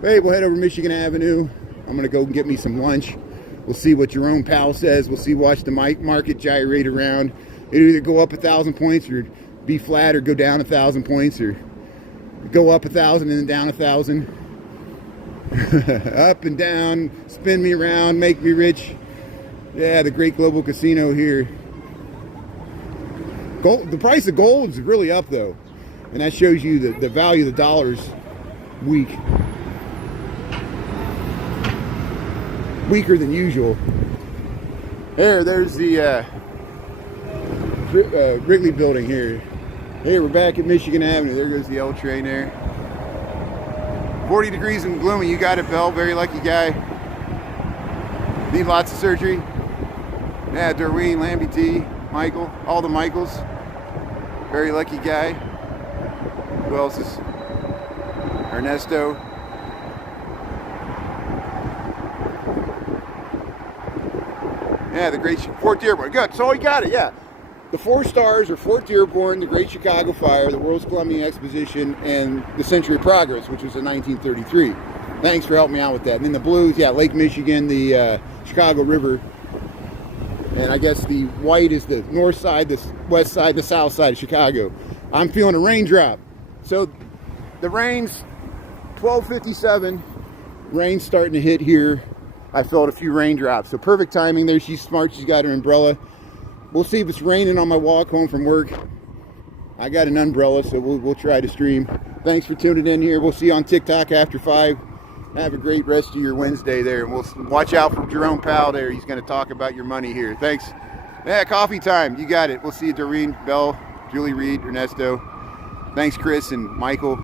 Hey, we'll head over Michigan Avenue. I'm gonna go and get me some lunch. We'll see what Jerome Powell says. We'll see, watch the market gyrate around. It'll either go up 1,000 points or be flat, or go down 1,000 points, or go up 1,000 and then down 1,000. Up and down, spin me around, make me rich. Yeah, the great global casino here. Gold, the price of gold is really up though, and that shows you the value of the dollar's weak. Weaker than usual. There's the Wrigley building here. Hey, we're back at Michigan Avenue. There goes the L train there. 40 degrees and gloomy. You got it, Bell. Very lucky guy. Need lots of surgery. Yeah, Doreen, Lambie T, Michael, all the Michaels. Very lucky guy. Who else is? Ernesto. Yeah, the great Fort Dearborn. Good. So we got it. Yeah, the 4 stars are Fort Dearborn, the Great Chicago Fire, the World's Columbian Exposition, and the Century of Progress, which was in 1933. Thanks for helping me out with that. And then the blues, yeah, Lake Michigan, the Chicago River, and I guess the white is the north side, the west side, the south side of Chicago. I'm feeling a raindrop. So the rain's 12:57. Rain's starting to hit here. I felt a few raindrops. So perfect timing there. She's smart. She's got her umbrella. We'll see if it's raining on my walk home from work. I got an umbrella, so we'll try to stream. Thanks for tuning in here. We'll see you on TikTok after 5. Have a great rest of your Wednesday there. And we'll watch out for Jerome Powell there. He's going to talk about your money here. Thanks. Yeah, coffee time. You got it. We'll see you, Doreen, Bell, Julie Reed, Ernesto. Thanks, Chris and Michael.